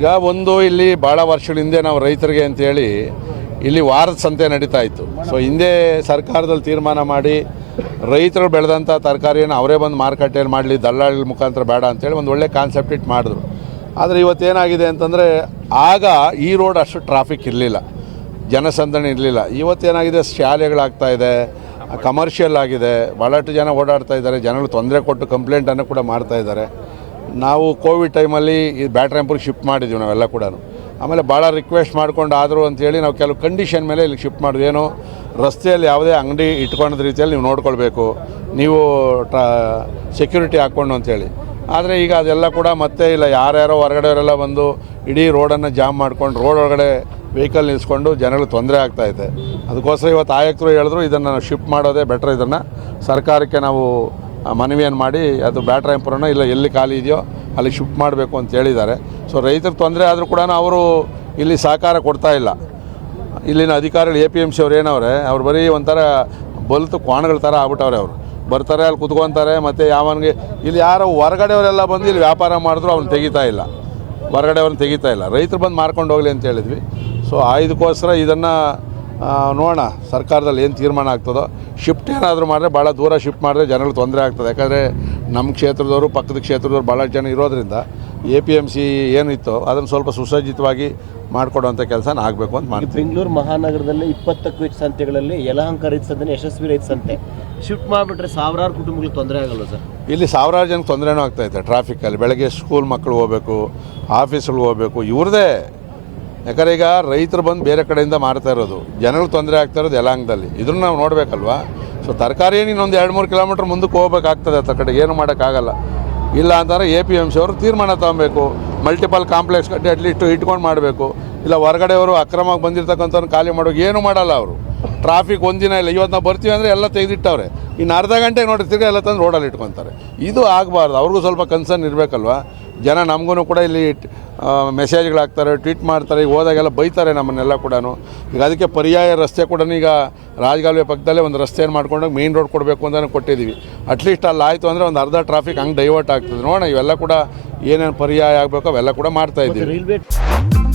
ಈಗ ಒಂದು ಇಲ್ಲಿ ಭಾಳ ವರ್ಷಗಳ ಹಿಂದೆ ನಾವು ರೈತರಿಗೆ ಅಂತೇಳಿ ಇಲ್ಲಿ ವಾರದ ಸಂತೆ ನಡೀತಾ ಇತ್ತು. ಸೊ ಹಿಂದೆ ಸರ್ಕಾರದಲ್ಲಿ ತೀರ್ಮಾನ ಮಾಡಿ ರೈತರು ಬೆಳೆದಂಥ ತರಕಾರಿಯನ್ನು ಅವರೇ ಬಂದು ಮಾರುಕಟ್ಟೆಯಲ್ಲಿ ಮಾಡಲಿ, ದಲ್ಲಾಳಿಗಳ ಮುಖಾಂತರ ಬೇಡ ಅಂತೇಳಿ ಒಂದು ಒಳ್ಳೆ ಕಾನ್ಸೆಪ್ಟ್ ಇಟ್ಟು ಮಾಡಿದ್ರು. ಆದರೆ ಇವತ್ತೇನಾಗಿದೆ ಅಂತಂದರೆ ಆಗ ಈ ರೋಡ್ ಅಷ್ಟು ಟ್ರಾಫಿಕ್ ಇರಲಿಲ್ಲ, ಜನಸಂದಣಿ ಇರಲಿಲ್ಲ. ಇವತ್ತೇನಾಗಿದೆ, ಶಾಲೆಗಳಾಗ್ತಾಯಿದೆ, ಕಮರ್ಷಿಯಲ್ ಆಗಿದೆ, ಭಾಳಷ್ಟು ಜನ ಓಡಾಡ್ತಾ ಇದ್ದಾರೆ, ಜನಗಳು ತೊಂದರೆ ಕೊಟ್ಟು ಕಂಪ್ಲೇಂಟನ್ನು ಕೂಡ ಮಾಡ್ತಾಯಿದ್ದಾರೆ. ನಾವು ಕೋವಿಡ್ ಟೈಮಲ್ಲಿ ಈ ಬ್ಯಾಟ್ರಾಂಪುರ್ಗೆ ಶಿಫ್ಟ್ ಮಾಡಿದ್ವಿ ನಾವೆಲ್ಲ ಕೂಡ. ಆಮೇಲೆ ಭಾಳ ರಿಕ್ವೆಸ್ಟ್ ಮಾಡ್ಕೊಂಡು ಆದರು ಅಂಥೇಳಿ ನಾವು ಕೆಲವು ಕಂಡೀಷನ್ ಮೇಲೆ ಇಲ್ಲಿ ಶಿಫ್ಟ್ ಮಾಡಿದ್ವಿ. ಏನು, ರಸ್ತೆಯಲ್ಲಿ ಯಾವುದೇ ಅಂಗಡಿ ಇಟ್ಕೊಂಡ ರೀತಿಯಲ್ಲಿ ನೀವು ನೋಡ್ಕೊಳ್ಬೇಕು, ನೀವು ಸೆಕ್ಯೂರಿಟಿ ಹಾಕ್ಕೊಂಡು ಅಂಥೇಳಿ. ಆದರೆ ಈಗ ಅದೆಲ್ಲ ಕೂಡ ಮತ್ತೆ ಇಲ್ಲ, ಯಾರ್ಯಾರೋ ಹೊರಗಡೆಯವರೆಲ್ಲ ಬಂದು ಇಡೀ ರೋಡನ್ನು ಜಾಮ್ ಮಾಡ್ಕೊಂಡು ರೋಡ್ ಒಳಗಡೆ ವೆಹಿಕಲ್ ನಿಲ್ಲಿಸ್ಕೊಂಡು ಜನಗಳಿಗೆ ತೊಂದರೆ ಆಗ್ತಾಯಿದೆ. ಅದಕ್ಕೋಸ್ಕರ ಇವತ್ತು ಆಯುಕ್ತರು ಹೇಳಿದ್ರು ಇದನ್ನು ಶಿಫ್ಟ್ ಮಾಡೋದೇ ಬೆಟ್ರ್, ಇದನ್ನು ಸರ್ಕಾರಕ್ಕೆ ನಾವು ಮನವಿಯನ್ನು ಮಾಡಿ ಅದು ಬ್ಯಾಟ್ರಾಂಪುರನ ಇಲ್ಲ ಎಲ್ಲಿ ಖಾಲಿ ಇದೆಯೋ ಅಲ್ಲಿ ಶಿಫ್ಟ್ ಮಾಡಬೇಕು ಅಂತ ಹೇಳಿದ್ದಾರೆ. ಸೊ ರೈತರಿಗೆ ತೊಂದರೆ ಆದರೂ ಕೂಡ ಅವರು ಇಲ್ಲಿ ಸಹಕಾರ ಕೊಡ್ತಾ ಇಲ್ಲ. ಇಲ್ಲಿನ ಅಧಿಕಾರಿಗಳು APMC ಅವ್ರು ಏನವ್ರೆ, ಅವ್ರು ಬರೀ ಒಂಥರ ಬಲ್ತು ಕ್ವಾಣಗಳ ಥರ ಆಗ್ಬಿಟ್ಟವ್ರೆ. ಅವರು ಬರ್ತಾರೆ, ಅಲ್ಲಿ ಕುತ್ಕೊತಾರೆ, ಮತ್ತು ಯಾವನಿಗೆ ಇಲ್ಲಿ ಯಾರೋ ಹೊರಗಡೆಯವರೆಲ್ಲ ಬಂದು ಇಲ್ಲಿ ವ್ಯಾಪಾರ ಮಾಡಿದ್ರು ಅವ್ರನ್ನ ತೆಗಿತಾ ಇಲ್ಲ, ಹೊರಗಡೆಯವ್ರನ್ನ ತೆಗಿತಾ ಇಲ್ಲ. ರೈತರು ಬಂದು ಮಾರ್ಕೊಂಡು ಹೋಗಲಿ ಅಂತ ಹೇಳಿದ್ವಿ. ಸೊ ಇದಕ್ಕೋಸ್ಕರ ಇದನ್ನು ನೋಡೋಣ ಸರ್ಕಾರದಲ್ಲಿ ಏನು ತೀರ್ಮಾನ ಆಗ್ತದೋ. ಶಿಫ್ಟ್ ಏನಾದರೂ ಮಾಡಿದ್ರೆ ಭಾಳ ದೂರ ಶಿಫ್ಟ್ ಮಾಡಿದ್ರೆ ಜನಗಳು ತೊಂದರೆ ಆಗ್ತದೆ. ಯಾಕಂದರೆ ನಮ್ಮ ಕ್ಷೇತ್ರದವರು, ಪಕ್ಕದ ಕ್ಷೇತ್ರದವ್ರು ಭಾಳಷ್ಟು ಜನ ಇರೋದ್ರಿಂದ APMC ಏನಿತ್ತು ಅದನ್ನು ಸ್ವಲ್ಪ ಸುಸಜ್ಜಿತವಾಗಿ ಮಾಡಿಕೊಡುವಂಥ ಕೆಲಸ ಆಗಬೇಕು ಅಂತ ಮಾಡಿ. ಬೆಂಗಳೂರು ಮಹಾನಗರದಲ್ಲಿ 20ಕ್ಕೂ ಹೆಚ್ಚು ಸಂತೆಗಳಲ್ಲಿ ಯಲಹಂಕ ರೈತ ಸಂತೆ, ಯಶಸ್ವಿ ರೈತ ಸಂತೆ ಶಿಫ್ಟ್ ಮಾಡಿಬಿಟ್ರೆ ಸಾವಿರಾರು ಕುಟುಂಬಗಳಿಗೆ ತೊಂದರೆ ಆಗಲ್ಲ ಸರ್? ಇಲ್ಲಿ ಸಾವಿರಾರು ಜನಕ್ಕೆ ತೊಂದರೆನೂ ಆಗ್ತಾಯಿದೆ ಟ್ರಾಫಿಕ್ಕಲ್ಲಿ. ಬೆಳಗ್ಗೆ ಸ್ಕೂಲ್ ಮಕ್ಕಳು ಹೋಗಬೇಕು, ಆಫೀಸ್ಗಳು ಹೋಗಬೇಕು, ಇವ್ರದ್ದೇ. ಯಾಕಂದರೆ ಈಗ ರೈತರು ಬಂದು ಬೇರೆ ಕಡೆಯಿಂದ ಮಾರ್ತಾ ಇರೋದು, ಜನಗಳು ತೊಂದರೆ ಆಗ್ತಾ ಇರೋದು ಯಲಹಂಕದಲ್ಲಿ. ಇದನ್ನು ನಾವು ನೋಡಬೇಕಲ್ವ. ಸೊ ತರಕಾರಿ ಇನ್ನೊಂದು 2-3 ಕಿಲೋಮೀಟ್ರ್ ಮುಂದಕ್ಕೆ ಹೋಗ್ಬೇಕಾಗ್ತದೆ, ಆ ಕಡೆ ಏನು ಮಾಡೋಕ್ಕಾಗಲ್ಲ. ಇಲ್ಲ ಅಂತಂದರೆ APMC ಅವರು ತೀರ್ಮಾನ ತಗೊಬೇಕು, ಮಲ್ಟಿಪಲ್ ಕಾಂಪ್ಲೆಕ್ಸ್ ಕಟ್ಟಿ ಅಟ್ಲೀಸ್ಟ್ ಇಟ್ಕೊಂಡು ಮಾಡಬೇಕು. ಇಲ್ಲ ಹೊರಗಡೆಯವರು ಅಕ್ರಮವಾಗಿ ಬಂದಿರತಕ್ಕಂಥವ್ರನ್ನ ಖಾಲಿ ಮಾಡೋಕೆ ಏನು ಮಾಡಲ್ಲ ಅವರು. ಟ್ರಾಫಿಕ್ ಒಂದಿನ ಇಲ್ಲ, ಇವತ್ತು ನಾವು ಬರ್ತೀವಿ ಅಂದರೆ ಎಲ್ಲ ತೆಗೆದಿಟ್ಟವ್ರೆ, ಇನ್ನು ಅರ್ಧ ಗಂಟೆಗೆ ನೋಡಿ ತಿರ್ಗಿ ಎಲ್ಲ ತಂದು ರೋಡಲ್ಲಿ ಇಟ್ಕೊತಾರೆ. ಇದು ಆಗಬಾರ್ದು. ಅವ್ರಿಗೂ ಸ್ವಲ್ಪ ಕನ್ಸರ್ನ್ ಇರಬೇಕಲ್ವ. ಜನ ನಮಗೂ ಕೂಡ ಇಲ್ಲಿ ಮೆಸೇಜ್ಗಳಾಗ್ತಾರೆ, ಟ್ವೀಟ್ ಮಾಡ್ತಾರೆ, ಈಗ ಹೋದಾಗೆಲ್ಲ ಬೈತಾರೆ ನಮ್ಮನ್ನೆಲ್ಲ ಕೂಡ. ಈಗ ಅದಕ್ಕೆ ಪರ್ಯಾಯ ರಸ್ತೆ ಕೂಡ ಈಗ ರಾಜಗಾಲುವೆ ಪಕ್ಕದಲ್ಲೇ ಒಂದು ರಸ್ತೆಯನ್ನು ಮಾಡ್ಕೊಂಡೋಗಿ ಮೇನ್ ರೋಡ್ ಕೊಡಬೇಕು ಅಂತಲೇ ಕೊಟ್ಟಿದ್ದೀವಿ. ಅಟ್ಲೀಸ್ಟ್ ಅಲ್ಲಿ ಆಯಿತು ಅಂದರೆ ಒಂದು ಅರ್ಧ ಟ್ರಾಫಿಕ್ ಹಂಗೆ ಡೈವರ್ಟ್ ಆಗ್ತದೆ. ನೋಡೋಣ, ಇವೆಲ್ಲ ಕೂಡ ಏನೇನು ಪರ್ಯಾಯ ಆಗಬೇಕೋ ಅವೆಲ್ಲ ಕೂಡ ಮಾಡ್ತಾಯಿದ್ದೀವಿ.